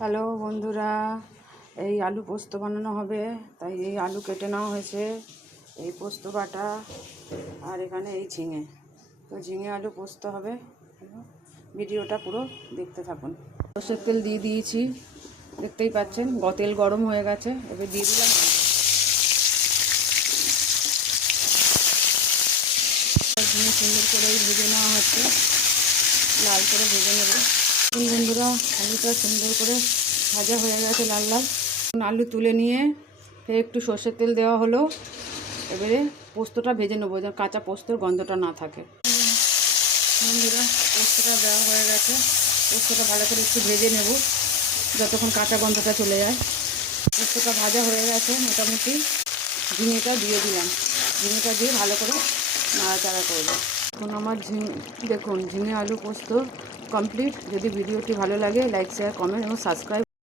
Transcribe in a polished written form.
Hello বন্ধুরা, এই আলু পোস্ত বানানো হবে, তাই এই আলু কেটে নেওয়া হয়েছে, এই পোস্ত বাটা, আর এখানে এই ঝিঙে। তো ঝিঙে আলু পোস্ত হবে। ভিডিওটা পুরো দেখতে থাকুন। সরষের তেল দিয়ে দিয়েছি, দেখতেই পাচ্ছেন। তেল গরম হয়ে গেছে, এবার দিয়ে দিলাম ঝিঙে। সুন্দর করে ভেজে নেওয়া হচ্ছে, লাল করে ভেজে নেবে। বন্ধুরা, আলুটা সুন্দর করে ভাজা হয়ে গেছে লাল লাল। আলু তুলে নিয়ে ফের একটু সর্ষের তেল দেওয়া হলো। এবারে পোস্তটা ভেজে নেবো, যেন কাঁচা পোস্তর গন্ধটা না থাকে। বন্ধুরা, পোস্তটা দেওয়া হয়ে গেছে, পোস্তটা ভালো করে একটু ভেজে নেব যতক্ষণ কাঁচা গন্ধটা চলে যায়। পোস্তটা ভাজা হয়ে গেছে মোটামুটি। ঝিঙেটা দিয়ে দিলাম, ঝিঙেটা দিয়ে ভালো করে নাড়াচাড়া করবো। এখন আমার দেখুন ঝিঙে আলু পোস্ত কমপ্লিট। যদি ভিডিওটি ভালো লাগে, লাইক, শেয়ার, কমেন্ট এবং সাবস্ক্রাইব